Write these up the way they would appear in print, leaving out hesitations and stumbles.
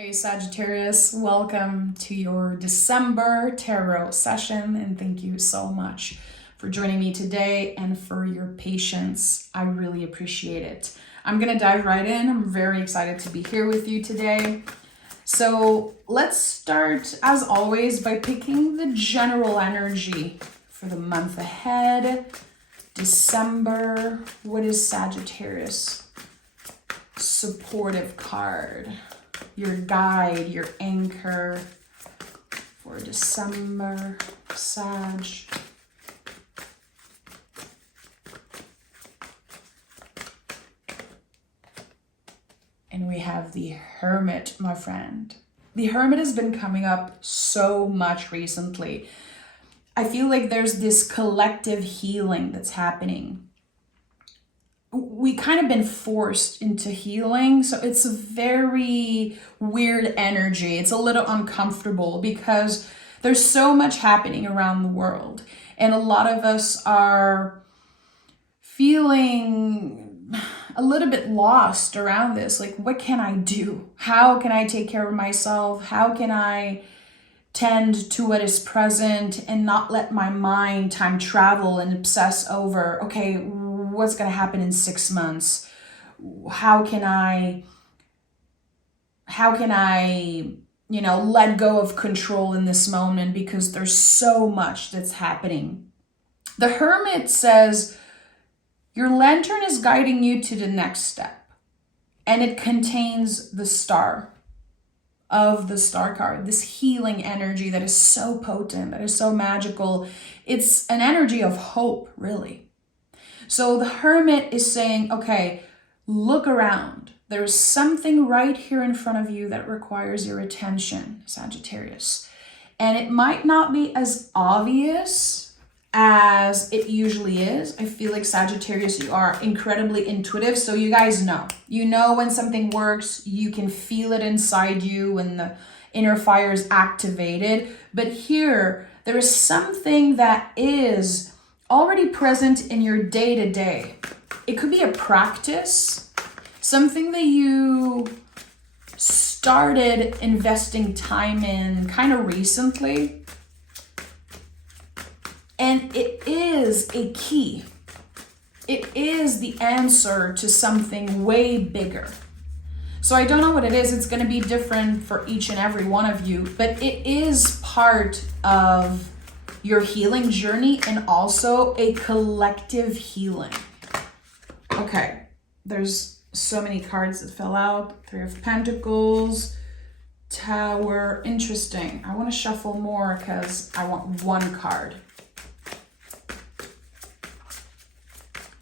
Hey Sagittarius, welcome to your December tarot session, and thank you so much for joining me today and for your patience. I really appreciate it. I'm gonna dive right in. I'm very excited to be here with you today. So let's start, as always, by picking the general energy for the month ahead. December, what is Sagittarius? Supportive card. Your guide, your anchor for December, Sag. And we have the Hermit, my friend. The Hermit has been coming up so much recently. I feel like there's this collective healing that's happening. We kind of been forced into healing, so it's a very weird energy. It's a little uncomfortable because there's so much happening around the world, and a lot of us are feeling a little bit lost around this. Like, what can I do? How can I take care of myself? How can I tend to what is present and not let my mind time travel and obsess over, okay, what's going to happen in 6 months? How can I, let go of control in this moment because there's so much that's happening. The Hermit says, your lantern is guiding you to the next step, and it contains the star of the star card, this healing energy that is so potent, that is so magical. It's an energy of hope, really. So the Hermit is saying, okay, look around. There's something right here in front of you that requires your attention, Sagittarius. And it might not be as obvious as it usually is. I feel like Sagittarius, you are incredibly intuitive. So you guys know. You know when something works. You can feel it inside you when the inner fire is activated. But here, there is something that is already present in your day-to-day. It could be a practice, something that you started investing time in kind of recently. And it is a key. It is the answer to something way bigger. So I don't know what it is. It's going to be different for each and every one of you, but it is part of your healing journey and also a collective healing. Okay, there's so many cards that fell out. 3 of Pentacles, Tower. Interesting. I want to shuffle more because I want one card.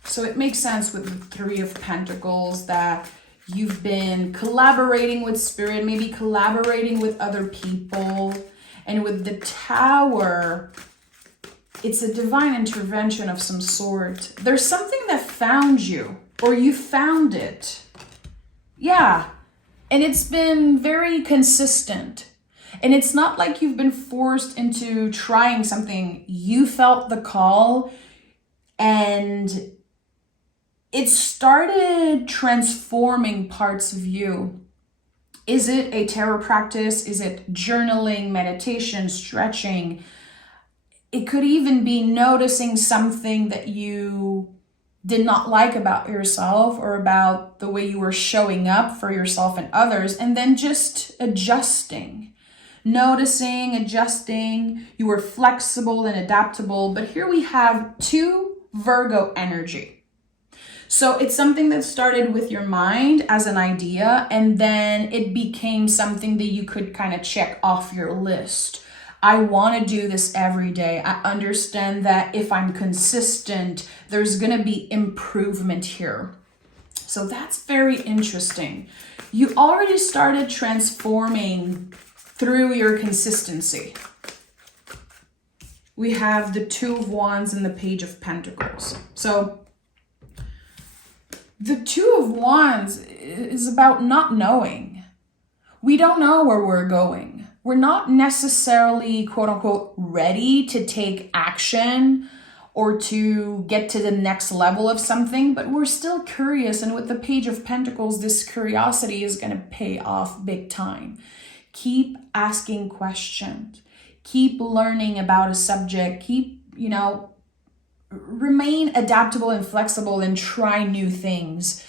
So it makes sense with the 3 of Pentacles that you've been collaborating with Spirit, maybe collaborating with other people. And with the Tower, it's a divine intervention of some sort. There's something that found you, or you found it. Yeah, and it's been very consistent. And it's not like you've been forced into trying something. You felt the call, and it started transforming parts of you. Is it a tarot practice? Is it journaling, meditation, stretching? It could even be noticing something that you did not like about yourself or about the way you were showing up for yourself and others, and then just adjusting. Noticing, adjusting. You were flexible and adaptable. But here we have 2 Virgo energy. So it's something that started with your mind as an idea, and then it became something that you could kind of check off your list. I want to do this every day. I understand that if I'm consistent, there's going to be improvement here. So that's very interesting. You already started transforming through your consistency. We have the 2 of Wands and the Page of Pentacles. So the 2 of Wands is about not knowing. We don't know where we're going. We're not necessarily, quote unquote, ready to take action or to get to the next level of something, but we're still curious. And with the Page of Pentacles, this curiosity is going to pay off big time. Keep asking questions. Keep learning about a subject. Keep, remain adaptable and flexible and try new things.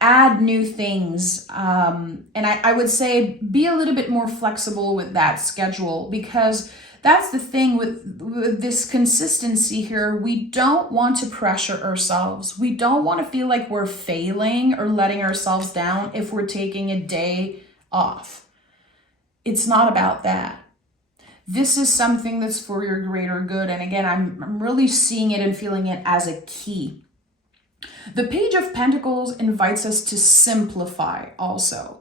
Add new things. And I would say be a little bit more flexible with that schedule, because that's the thing with this consistency here. We don't want to pressure ourselves. We don't want to feel like we're failing or letting ourselves down if we're taking a day off. It's not about that. This is something that's for your greater good. And again, I'm really seeing it and feeling it as a key. The Page of Pentacles invites us to simplify also.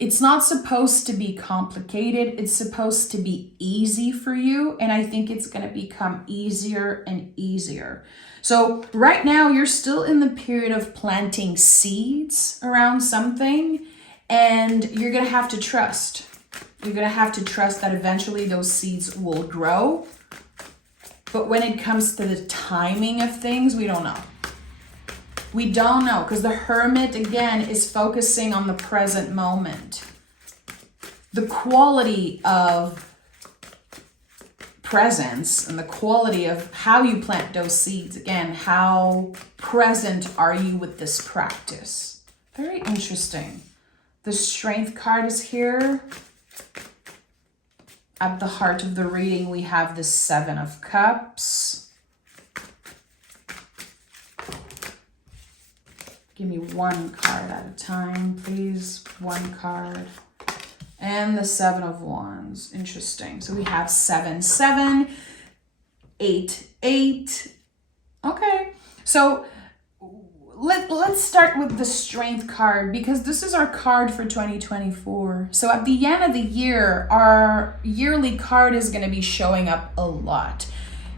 It's not supposed to be complicated. It's supposed to be easy for you. And I think it's going to become easier and easier. So right now, you're still in the period of planting seeds around something. And you're going to have to trust. You're going to have to trust that eventually those seeds will grow. But when it comes to the timing of things, we don't know. We don't know, because the Hermit, again, is focusing on the present moment. The quality of presence and the quality of how you plant those seeds. Again, how present are you with this practice? Very interesting. The Strength card is here. At the heart of the reading, we have the Seven of Cups. Give me one card at a time, please. One card. And the Seven of Wands. Interesting. So we have 7, 7, 8, 8. Okay. So let's start with the Strength card, because this is our card for 2024. So at the end of the year, our yearly card is going to be showing up a lot,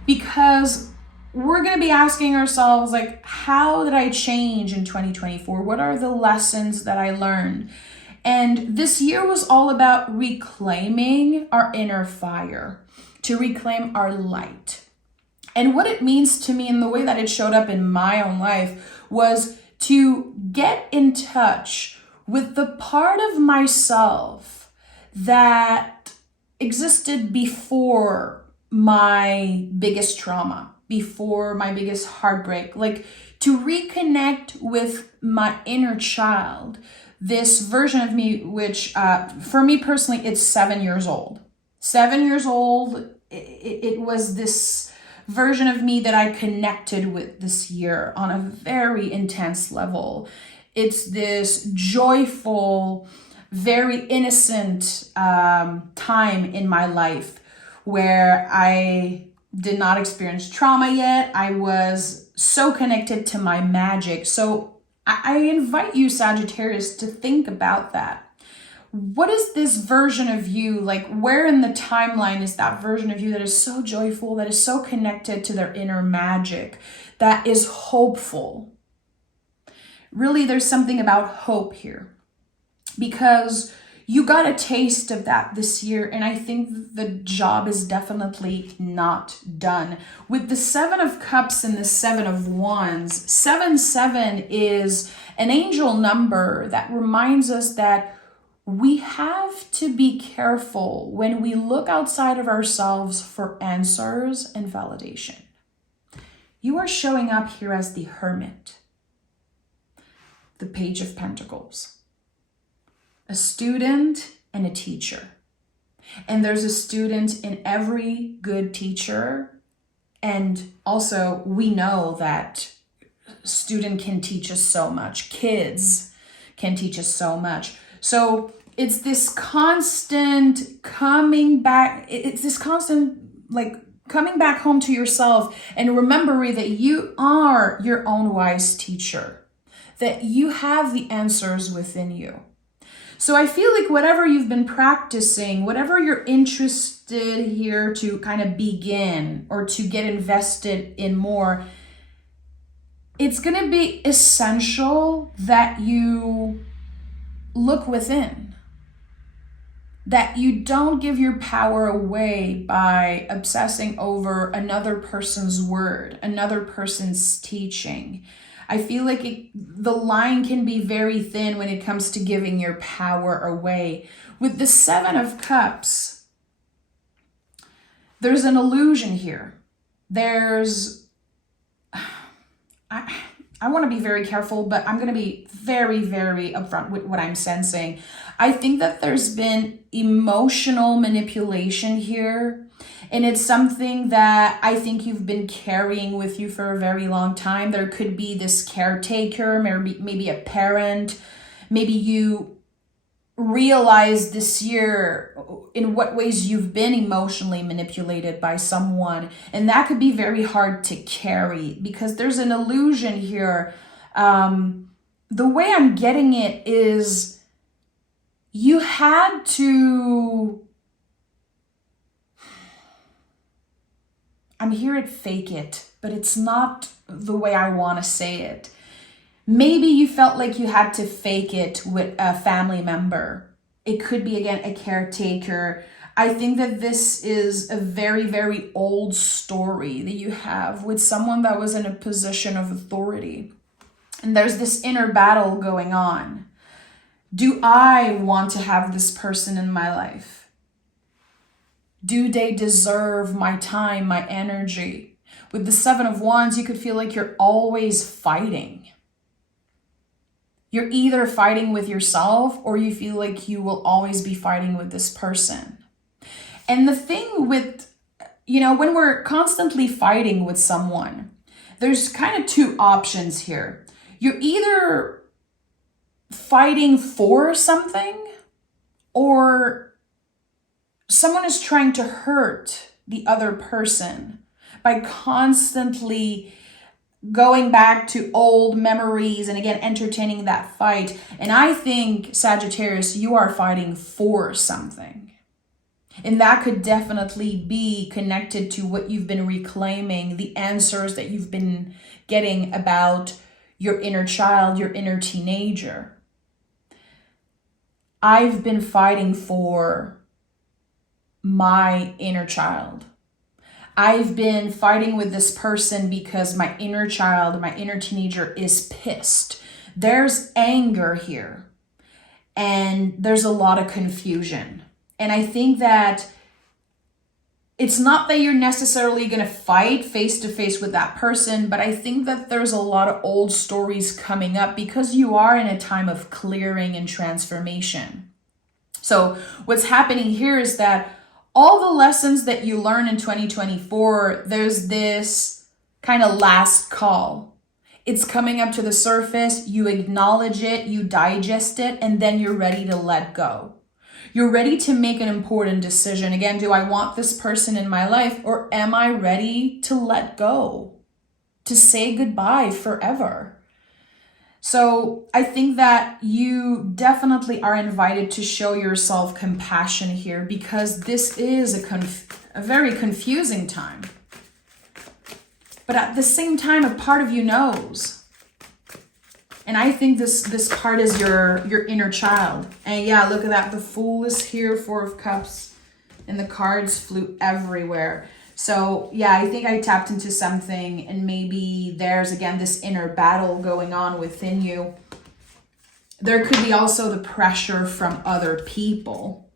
because we're going to be asking ourselves, like, how did I change in 2024? What are the lessons that I learned? And this year was all about reclaiming our inner fire, to reclaim our light. And what it means to me, and the way that it showed up in my own life, was to get in touch with the part of myself that existed before my biggest trauma, before my biggest heartbreak, like to reconnect with my inner child, this version of me, which for me personally, it's 7 years old. 7 years old, it was this version of me that I connected with this year on a very intense level. It's this joyful, very innocent time in my life where I did not experience trauma yet. I was so connected to my magic. So I invite you, Sagittarius, to think about that. What is this version of you, like where in the timeline is that version of you that is so joyful, that is so connected to their inner magic, that is hopeful? Really, there's something about hope here, because you got a taste of that this year, and I think the job is definitely not done. With the Seven of Cups and the Seven of Wands, 7, 7 is an angel number that reminds us that we have to be careful when we look outside of ourselves for answers and validation. You are showing up here as the Hermit, the Page of Pentacles, a student and a teacher. And there's a student in every good teacher. And also, we know that student can teach us so much. Kids can teach us so much. So it's this constant coming back. It's this constant, like, coming back home to yourself and remembering that you are your own wise teacher, that you have the answers within you. So I feel like whatever you've been practicing, whatever you're interested here to kind of begin or to get invested in more, it's going to be essential that you look within. that you don't give your power away by obsessing over another person's word, another person's teaching. I feel like the line can be very thin when it comes to giving your power away. With the Seven of Cups, there's an illusion here. I want to be very careful, but I'm going to be very, very upfront with what I'm sensing. I think that there's been emotional manipulation here, and it's something that I think you've been carrying with you for a very long time. There could be this caretaker, maybe a parent. Maybe you realize this year in what ways you've been emotionally manipulated by someone, and that could be very hard to carry because there's an illusion here. The way I'm getting it is you had to, I'm here at fake it, but it's not the way I want to say it. Maybe you felt like you had to fake it with a family member. It could be, again, a caretaker. I think that this is a very, very old story that you have with someone that was in a position of authority. And there's this inner battle going on. Do I want to have this person in my life? Do they deserve my time, my energy? With the Seven of Wands, you could feel like you're always fighting. You're either fighting with yourself or you feel like you will always be fighting with this person. And the thing with, when we're constantly fighting with someone, there's kind of two options here. You're either fighting for something or someone is trying to hurt the other person by constantly going back to old memories and, again, entertaining that fight. And I think, Sagittarius, you are fighting for something. And that could definitely be connected to what you've been reclaiming, the answers that you've been getting about your inner child, your inner teenager. I've been fighting for my inner child. I've been fighting with this person because my inner child, my inner teenager is pissed. There's anger here and there's a lot of confusion. And I think that it's not that you're necessarily going to fight face to face with that person, but I think that there's a lot of old stories coming up because you are in a time of clearing and transformation. So what's happening here is that all the lessons that you learn in 2024, there's this kind of last call. It's coming up to the surface, you acknowledge it, you digest it, and then you're ready to let go. You're ready to make an important decision. Again, do I want this person in my life, or am I ready to let go, to say goodbye forever? So I think that you definitely are invited to show yourself compassion here because this is a very confusing time. But at the same time, a part of you knows. And I think this part is your inner child. And yeah, look at that. The Fool is here, Four of Cups, and the cards flew everywhere. So yeah, I think I tapped into something, and maybe there's, again, this inner battle going on within you. There could be also the pressure from other people.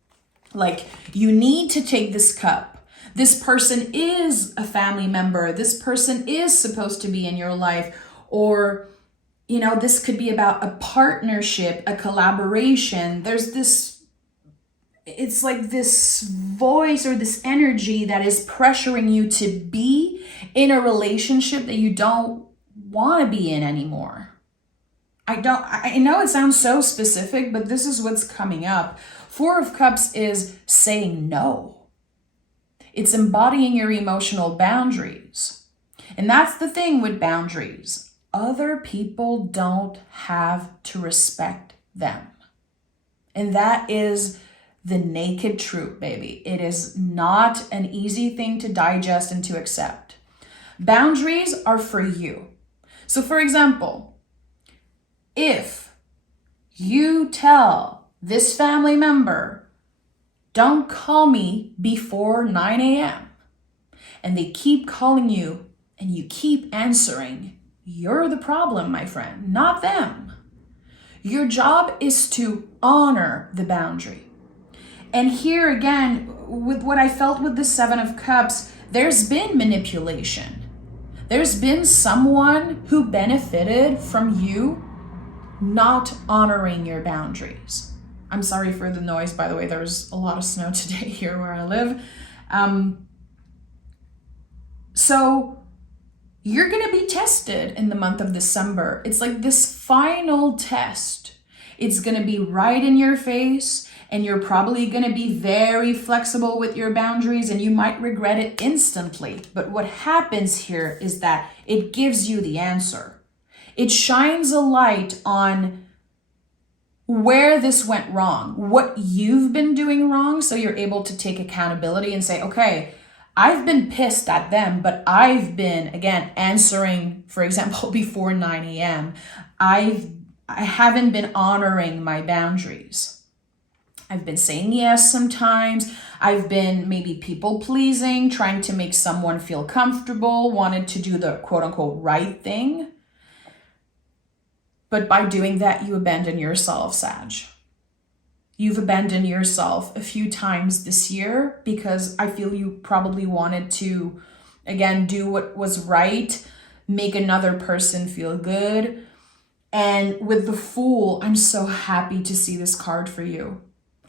Like, you need to take this cup. This person is a family member. This person is supposed to be in your life. Or, this could be about a partnership, a collaboration. There's this, it's like this voice or this energy that is pressuring you to be in a relationship that you don't want to be in anymore. I know it sounds so specific, but this is what's coming up. Four of Cups is saying no. It's embodying your emotional boundaries. And that's the thing with boundaries. Other people don't have to respect them. And that is the naked truth, baby. It is not an easy thing to digest and to accept. Boundaries are for you. So for example, if you tell this family member, don't call me before 9 a.m. and they keep calling you and you keep answering, you're the problem, my friend, not them. Your job is to honor the boundary. And here again, with what I felt with the Seven of Cups, there's been manipulation. There's been someone who benefited from you not honoring your boundaries. I'm sorry for the noise, by the way. There's a lot of snow today here where I live. So you're going to be tested in the month of December. It's like this final test. It's going to be right in your face, and you're probably going to be very flexible with your boundaries, and you might regret it instantly. But what happens here is that it gives you the answer. It shines a light on where this went wrong, what you've been doing wrong, so you're able to take accountability and say, okay, I've been pissed at them, but I've been, again, answering, for example, before 9 a.m. I haven't been honoring my boundaries. I've been saying yes sometimes. I've been maybe people pleasing, trying to make someone feel comfortable, wanted to do the quote unquote right thing. But by doing that, you abandon yourself, Sag. You've abandoned yourself a few times this year because I feel you probably wanted to, again, do what was right, make another person feel good. And with the Fool, I'm so happy to see this card for you.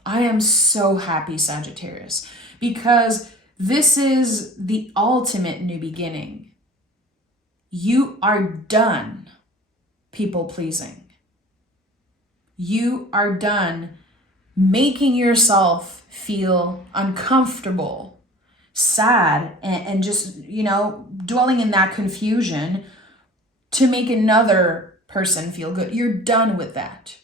I am so happy, Sagittarius, because this is the ultimate new beginning. You are done people pleasing. You are done making yourself feel uncomfortable, sad, and just, dwelling in that confusion to make another person feel good. You're done with that.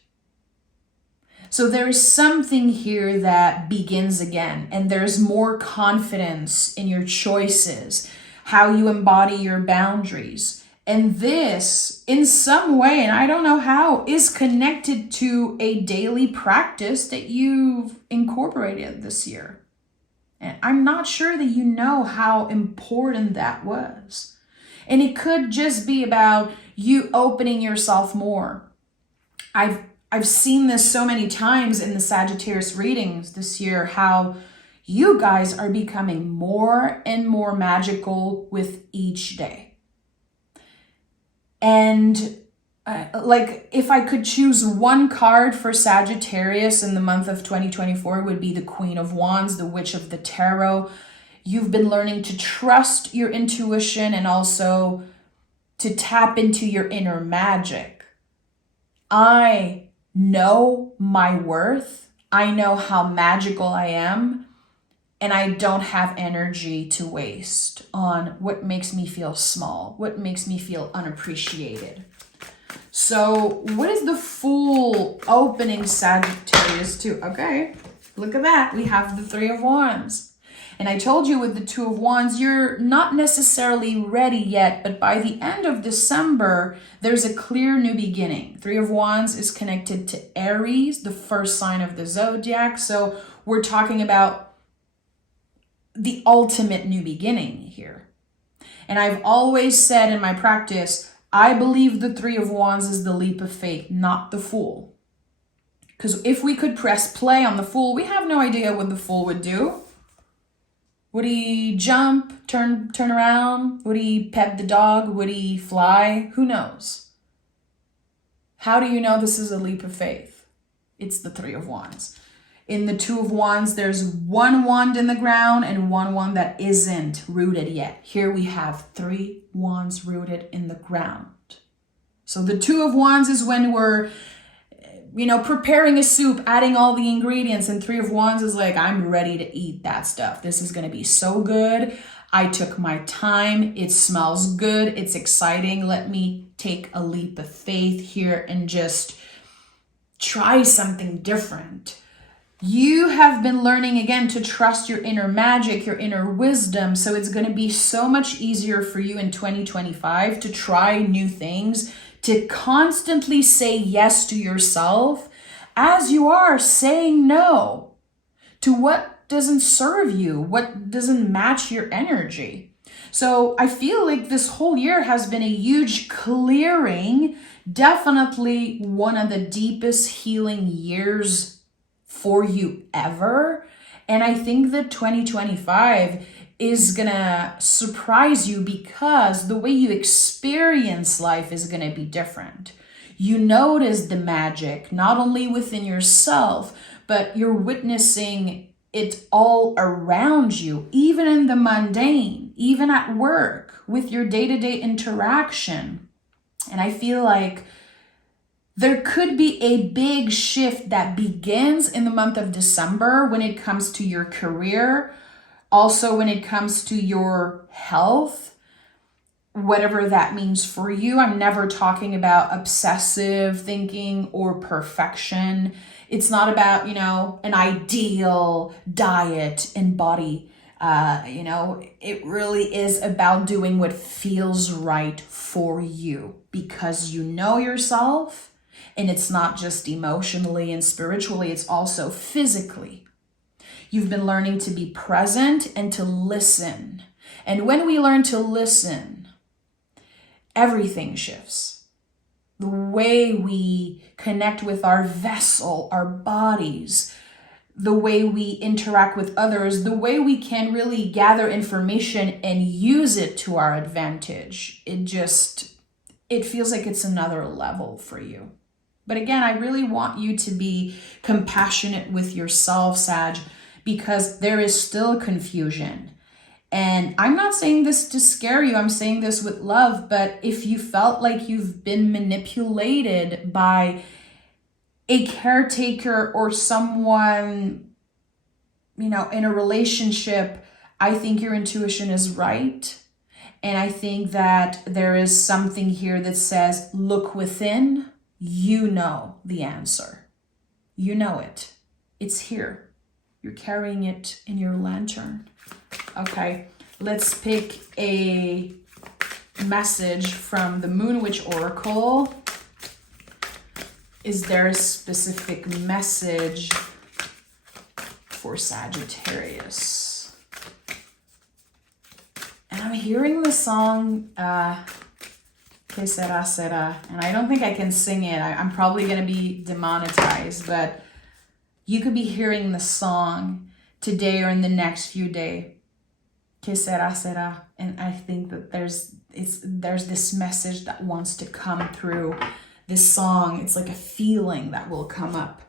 So there is something here that begins again, and there's more confidence in your choices, how you embody your boundaries. And this, in some way, and I don't know how, is connected to a daily practice that you've incorporated this year. And I'm not sure that you know how important that was. And it could just be about you opening yourself more. I've seen this so many times in the Sagittarius readings this year, how you guys are becoming more and more magical with each day. And if I could choose one card for Sagittarius in the month of 2024, it would be the Queen of Wands, the Witch of the Tarot. You've been learning to trust your intuition and also to tap into your inner magic. I know my worth. I know how magical I am. And I don't have energy to waste on what makes me feel small, what makes me feel unappreciated. So what is the Fool opening Sagittarius to? Okay, look at that. We have the Three of Wands. And I told you with the Two of Wands, you're not necessarily ready yet, but by the end of December, there's a clear new beginning. Three of Wands is connected to Aries, the first sign of the zodiac. So we're talking about the ultimate new beginning here. And I've always said in my practice, I believe the Three of Wands is the leap of faith, not the Fool. Because if we could press play on the Fool, we have no idea what the Fool would do. Would he jump, turn around? Would he pet the dog? Would he fly? Who knows? How do you know this is a leap of faith? It's the Three of Wands. In the Two of Wands, there's one wand in the ground and one wand that isn't rooted yet. Here we have 3 wands rooted in the ground. So the Two of Wands is when we're, preparing a soup, adding all the ingredients, and Three of Wands is like, I'm ready to eat that stuff. This is going to be so good. I took my time. It smells good. It's exciting. Let me take a leap of faith here and just try something different. You have been learning again to trust your inner magic, your inner wisdom. So it's going to be so much easier for you in 2025 to try new things, to constantly say yes to yourself as you are saying no to what doesn't serve you, what doesn't match your energy. So I feel like this whole year has been a huge clearing, definitely one of the deepest healing years for you ever. And I think that 2025 is gonna surprise you because the way you experience life is gonna be different. You notice the magic, not only within yourself, but you're witnessing it all around you, even in the mundane, even at work, with your day-to-day interaction. And I feel like there could be a big shift that begins in the month of December when it comes to your career, also when it comes to your health, whatever that means for you. I'm never talking about obsessive thinking or perfection. It's not about, an ideal diet and body. It really is about doing what feels right for you because you know yourself, and it's not just emotionally and spiritually, it's also physically. You've been learning to be present and to listen. And when we learn to listen, everything shifts. The way we connect with our vessel, our bodies, the way we interact with others, the way we can really gather information and use it to our advantage. It feels like it's another level for you. But again, I really want you to be compassionate with yourself, Sag, because there is still confusion. And I'm not saying this to scare you, I'm saying this with love, but if you felt like you've been manipulated by a caretaker or someone, in a relationship, I think your intuition is right. And I think that there is something here that says, look within, you know the answer. You know it. It's here. You're carrying it in your lantern. Okay, let's pick a message from the Moon Witch Oracle. Is there a specific message for Sagittarius? And I'm hearing the song, Que Sera, Sera, and I don't think I can sing it. I'm probably going to be demonetized, but you could be hearing the song today or in the next few days. Que Sera, Sera. And I think that there's this message that wants to come through this song. It's like a feeling that will come up.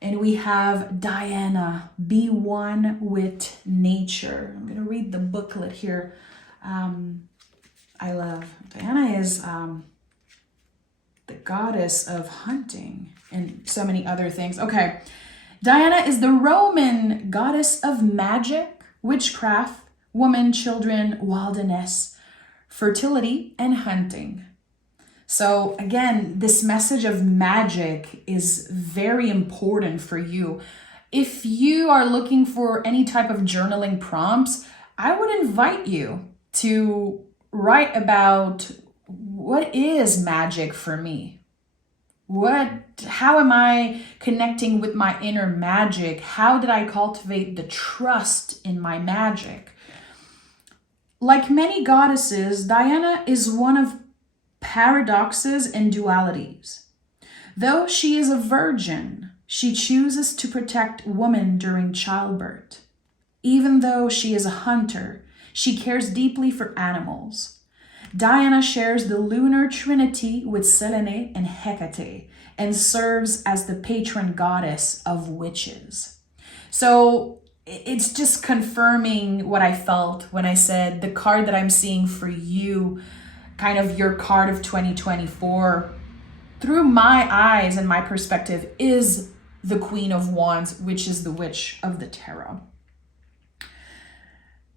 And we have Diana, be one with nature. I'm going to read the booklet here. I love Diana is the goddess of hunting and so many other things. Okay. Diana is the Roman goddess of magic, witchcraft, woman, children, wilderness, fertility, and hunting. So again, this message of magic is very important for you. If you are looking for any type of journaling prompts, I would invite you to write about what is magic for me. How am I connecting with my inner magic? How did I cultivate the trust in my magic? Like many goddesses, Diana is one of paradoxes and dualities. Though she is a virgin, she chooses to protect women during childbirth. Even though she is a hunter, she cares deeply for animals. Diana shares the lunar trinity with Selene and Hecate and serves as the patron goddess of witches. So it's just confirming what I felt when I said the card that I'm seeing for you, kind of your card of 2024, through my eyes and my perspective, is the Queen of Wands, which is the Witch of the Tarot.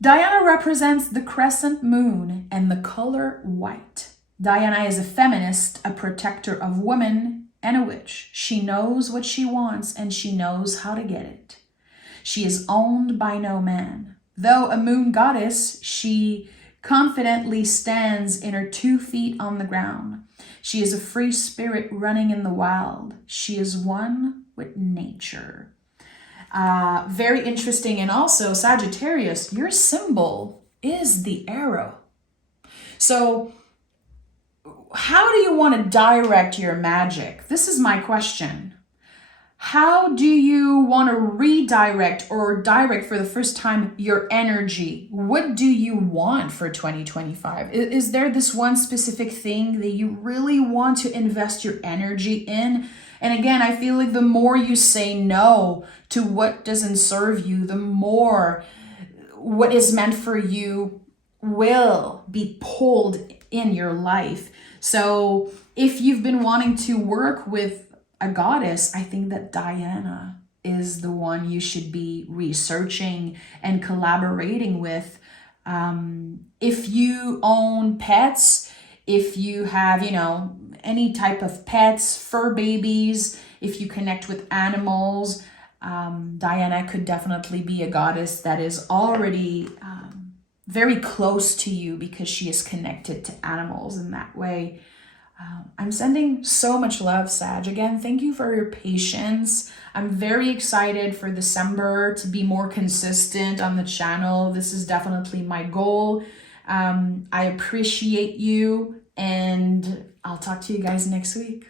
Diana represents the crescent moon and the color white. Diana is a feminist, a protector of women, and a witch. She knows what she wants and she knows how to get it. She is owned by no man. Though a moon goddess, she confidently stands in her 2 feet on the ground. She is a free spirit running in the wild. She is one with nature. Very interesting. And also, Sagittarius, your symbol is the arrow. So how do you want to direct your magic? This is my question. How do you want to redirect or direct for the first time your energy? What do you want for 2025? Is there this one specific thing that you really want to invest your energy in? And again, I feel like the more you say no to what doesn't serve you, the more what is meant for you will be pulled in your life. So if you've been wanting to work with a goddess, I think that Diana is the one you should be researching and collaborating with. If you own pets, if you have, any type of pets, fur babies, if you connect with animals, Diana could definitely be a goddess that is already very close to you because she is connected to animals in that way. I'm sending so much love, Sag. Again, thank you for your patience. I'm very excited for December to be more consistent on the channel. This is definitely my goal. I appreciate you, and I'll talk to you guys next week.